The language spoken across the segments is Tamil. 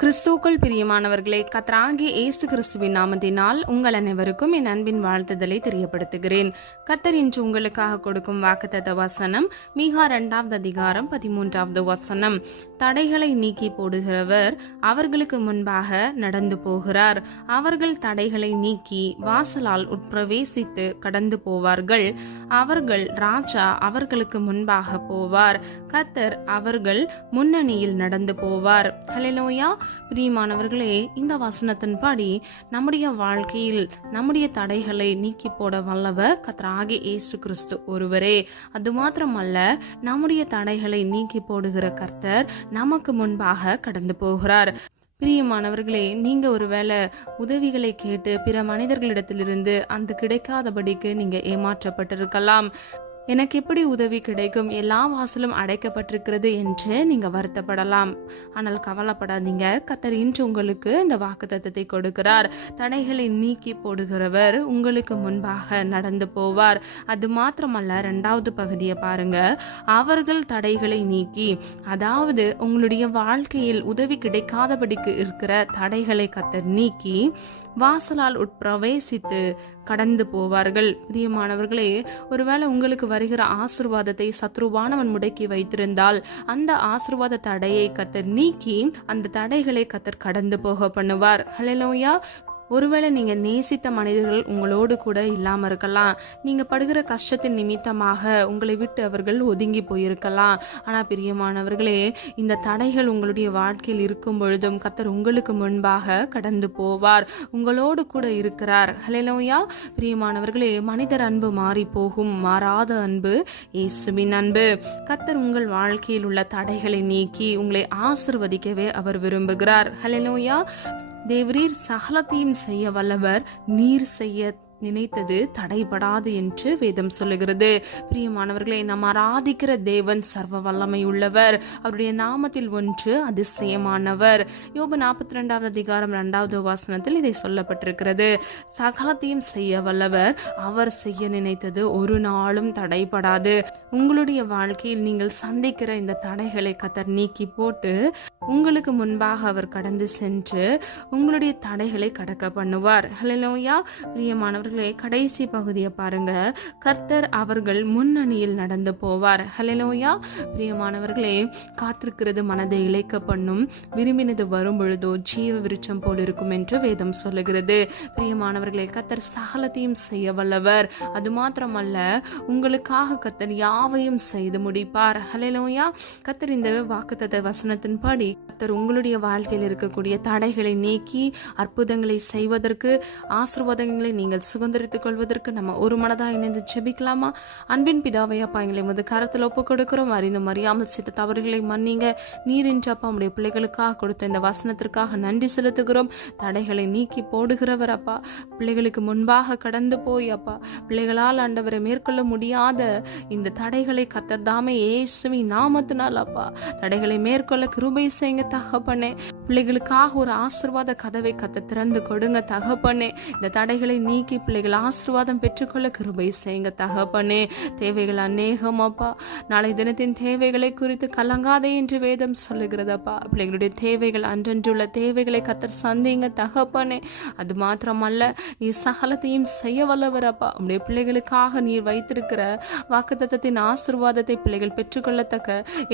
கிறிஸ்துவுக்குள் பிரியமானவர்களே, கர்த்தராகிய இயேசு கிறிஸ்துவின் நாமத்தினால் உங்கள் அனைவருக்கும் என் அன்பின் வாழ்த்துதலை தெரியப்படுத்துகிறேன். கர்த்தர் இன்று உங்களுக்காக கொடுக்கும் வாக்குத்தத்த வசனம் மீகா 2வது அதிகாரம் 13வது வசனம். தடைகளை நீக்கி போடுகிறவர் அவர்களுக்கு முன்பாக நடந்து போகிறார். அவர்கள் தடைகளை நீக்கி வாசலால் உட்பிரவேசித்து கடந்து போவார்கள். அவர்கள் ராஜா அவர்களுக்கு முன்பாக போவார். கர்த்தர் அவர்கள் முன்னணியில் நடந்து போவார். ஹல்லேலூயா. பிரியமானவர்களே, இந்த வசனத்தின்படி நம்முடைய வாழ்க்கையில் நம்முடைய தடைகளை நீக்கி போட வல்லவர் கர்த்தராகிய இயேசு கிறிஸ்து ஒருவரே. அது மாத்திரமல்ல, நம்முடைய தடைகளை நீக்கி போடுகிற கர்த்தர் நமக்கு முன்பாக கடந்து போகிறார். பிரியமானவர்களே, நீங்க ஒருவேளை உதவிகளை கேட்டு பிற மனிதர்களிடத்திலிருந்து அந்த கிடைக்காதபடிக்கு நீங்க ஏமாற்றப்பட்டிருக்கலாம். எனக்கு எப்படி உதவி கிடைக்கும், எல்லா வாசலும் அடைக்கப்பட்டிருக்கிறது என்று நீங்க வருத்தப்படலாம். ஆனால் கவலைப்படாதீங்க, கர்த்தர் இன்று உங்களுக்கு இந்த வாக்குத்தத்தத்தை கொடுக்கிறார். தடைகளை நீக்கி போடுகிறவர் உங்களுக்கு முன்பாக நடந்து போவார். அது மாத்திரமல்ல, 2வது பகுதியை பாருங்க. அவர்கள் தடைகளை நீக்கி, அதாவது உங்களுடைய வாழ்க்கையில் உதவி கிடைக்காதபடிக்கு இருக்கிற தடைகளை கர்த்தர் நீக்கி வாசலால் உட்பிரவேசித்து கடந்து போவார்கள். பிரியமானவர்களே, ஒருவேளை உங்களுக்கு வருகிற ஆசீர்வாதத்தை சத்ருவானவன் முடக்கி வைத்திருந்தால் அந்த ஆசீர்வாத தடையை கர்த்தர் நீக்கி அந்த தடைகளை கர்த்தர் கடந்து போக பண்ணுவார். ஹல்லேலூயா. ஒருவேளை நீங்க நேசித்த மனிதர்கள் உங்களோடு கூட இல்லாம இருக்கலாம். நீங்க படுகிற கஷ்டத்தின் நிமித்தமாக உங்களை விட்டு அவர்கள் ஒதுங்கி போயிருக்கலாம். ஆனா பிரியமானவர்களே, இந்த தடைகள் உங்களுடைய வாழ்க்கையில் இருக்கும் பொழுதும் கர்த்தர் உங்களுக்கு முன்பாக கடந்து போவார். உங்களோடு கூட இருக்கிறார். ஹல்லேலூயா. பிரியமானவர்களே, மனிதர் அன்பு மாறி போகும், மாறாத அன்பு இயேசுவின் அன்பு. கர்த்தர் உங்கள் வாழ்க்கையில் உள்ள தடைகளை நீக்கி உங்களை ஆசீர்வதிக்கவே அவர் விரும்புகிறார். ஹல்லேலூயா. தேவரீர் சகலத்தையும் செய்ய வல்லவர், நீர் செய்ய நினைத்தது தடைபடாது என்று வேதம் சொல்லுகிறது. பிரியமானவர்களே, நாம் ஆராதிக்கிற தேவன் சர்வ வல்லமை உள்ளவர். அவருடைய நாமத்தில் ஒன்று அதிசயமானவர். யோபு 42வது அதிகாரம் 2வது வசனத்தில் இதை சொல்லப்பட்டிருக்கிறது. சகலத்தையும் செய்ய வல்லவர், அவர் செய்ய நினைத்தது ஒரு நாளும் தடைபடாது. உங்களுடைய வாழ்க்கையில் நீங்கள் சந்திக்கிற இந்த தடைகளை கர்த்தர் நீக்கி போட்டு உங்களுக்கு முன்பாக அவர் கடந்து சென்று உங்களுடைய தடைகளை கடக்க பண்ணுவார். ஹல்லேலூயா. பிரியமானவர்களே, கடைசி பகுதியை பாருங்க. கர்த்தர் அவர்கள் முன்னணியில் நடந்து போவார். ஹல்லேலூயா. பிரியமானவர்களே, காத்திருக்கிறது மனதை இளைக்க பண்ணும், விரும்பினது வரும் பொழுதோ ஜீவ விருட்சம் போல் இருக்கும் என்று வேதம் சொல்லுகிறது. பிரியமானவர்களே, கர்த்தர் சகலத்தையும் செய்ய வல்லவர். அது மாத்திரமல்ல, உங்களுக்காக கர்த்தர் யாவையும் செய்து முடிப்பார். ஹல்லேலூயா. கர்த்தர் இந்த வாக்குத்தத்த வசனத்தின்படி கர்த்தர் உங்களுடைய வாழ்க்கையில் இருக்கக்கூடிய தடைகளை நீக்கி அற்புதங்களை செய்வதற்கு, ஆசீர்வாதங்களை நீங்கள் சுதந்திரித்துக் கொள்வதற்கு நம்ம ஒரு மனதாக இணைந்து ஜெபிக்கலாமா? அன்பின் பிதாவே, அப்பா, எங்களை உமது கரத்தில் ஒப்புக் கொடுக்கிறோம். அறிந்தும் அறியாமல் செய்த தவறுகளை மன்னிங்க. நீர் இன்று அப்பா உடைய பிள்ளைகளுக்காக கொடுத்த இந்த வசனத்திற்காக நன்றி செலுத்துகிறோம். தடைகளை நீக்கி போடுகிறவர் அப்பா, பிள்ளைகளுக்கு முன்பாக கடந்து போய் அப்பா, பிள்ளைகளால் ஆண்டவரை மேற்கொள்ள முடியாத இந்த தடைகளை கர்த்தர் தாமே இயேசுவின் நாமத்தினால் அப்பா தடைகளை மேற்கொள்ள கிருபை செய்யுங்க தகப்பனே. பிள்ளைகளுக்காக ஒரு ஆசீர்வாத கதவை கர்த்தர் திறந்து கொடுங்க தகப்பனே. இந்த தடைகளை நீக்கி பிள்ளைகள் ஆசீர்வாதம் பெற்றுக்கொள்ள கிருபை செய்யுங்க தகப்பனே. தேவைகள் அநேகம் அப்பா. நாளை தினத்தின் தேவைகளை குறித்து கலங்காதே என்று வேதம் சொல்லுகிறதப்பா. பிள்ளைகளுடைய தேவைகள், அன்றன்றுள்ள தேவைகளை கர்த்தர் சந்திங்க தகப்பனே. அது மாத்திரமல்ல, நீ சகலத்தையும் செய்ய வல்லவர் அப்பா. உடைய பிள்ளைகளுக்காக நீர் வைத்திருக்கிற வாக்குத்தத்தத்தின் ஆசீர்வாதத்தை பிள்ளைகள் பெற்றுக்கொள்ளத்தக்க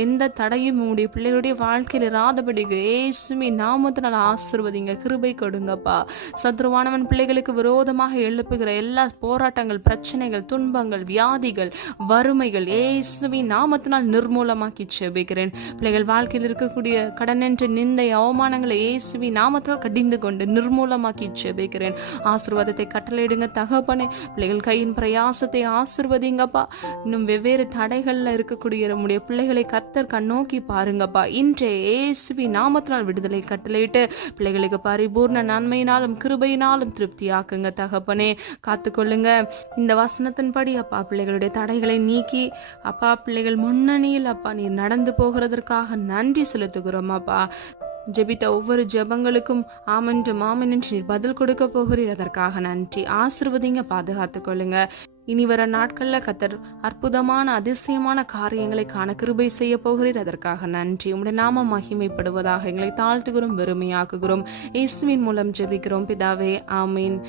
எந்த தடையும் உடைய பிள்ளைகளுடைய வாழ்க்கையில் இராதபடிக்கு இயேசுவின் நாமத்தினால் ஆசீர்வதிங்க, கிருபை கொடுங்கப்பா. சத்ருவானவன் பிள்ளைகளுக்கு விரோதமாக எழுப்புகிற எல்லா போராட்டங்கள், பிரச்சனைகள், துன்பங்கள், வியாதிகள், வறுமைகள் இயேசுவின் நாமத்தினால் நிர்மூலமாக்கி ஜெபிக்கிறேன். பிள்ளைகள் வாழ்க்கையில் இருக்கக்கூடிய கடன் என்ற நிந்தை, அவமானங்களை இயேசுவின் நாமத்தினால் கடிந்து கொண்டு நிர்மூலமாக்கி ஜெபிக்கிறேன். ஆசீர்வாதத்தை கட்டளையிடுங்க தகப்பனே. பிள்ளைகள் கையின் பிரயாசத்தை ஆசீர்வதிங்கப்பா. இன்னும் வெவ்வேறு தடைகள்ல இருக்கக்கூடிய நம்முடைய பிள்ளைகளை கர்த்தர் கண்ணோக்கி பாருங்கப்பா. இன்றே இயேசுவின் நாமத்தினால் விடுதலை கட்டளையிட்டு பிள்ளைகளுக்கு பரிபூர்ண நன்மையினாலும் கிருபையினாலும் திருப்தியாக்குங்க தகப்பனே. காத்துக்கொள்ளுங்க. இந்த வசனத்தின்படி அப்பா பிள்ளைகளுடைய தடைகளை நீக்கி அப்பா பிள்ளைகள் முன்னணியில் அப்பா நீர் நடந்து போகிறதற்காக நன்றி செலுத்துகிறோம் அப்பா. ஜெபித்த ஒவ்வொரு ஜெபங்களுக்கும் ஆமென்றும் ஆமென் என்று நீர் பதில் கொடுக்க போகிறீர். அதற்காக நன்றி. ஆசீர்வதிங்க, பாதுகாத்துக் கொள்ளுங்க. இனி வர நாட்கள்ல கர்த்தர் அற்புதமான அதிசயமான காரியங்களை காண கிருபை செய்ய போகிறீர். அதற்காக நன்றி. உம்முடைய நாமம் மகிமைப்படுவதாக. எங்களை தாழ்த்துகிறோம், வெறுமையாக்குகிறோம். இயேசுவின் மூலம் ஜெபிக்கிறோம் பிதாவே, ஆமீன்.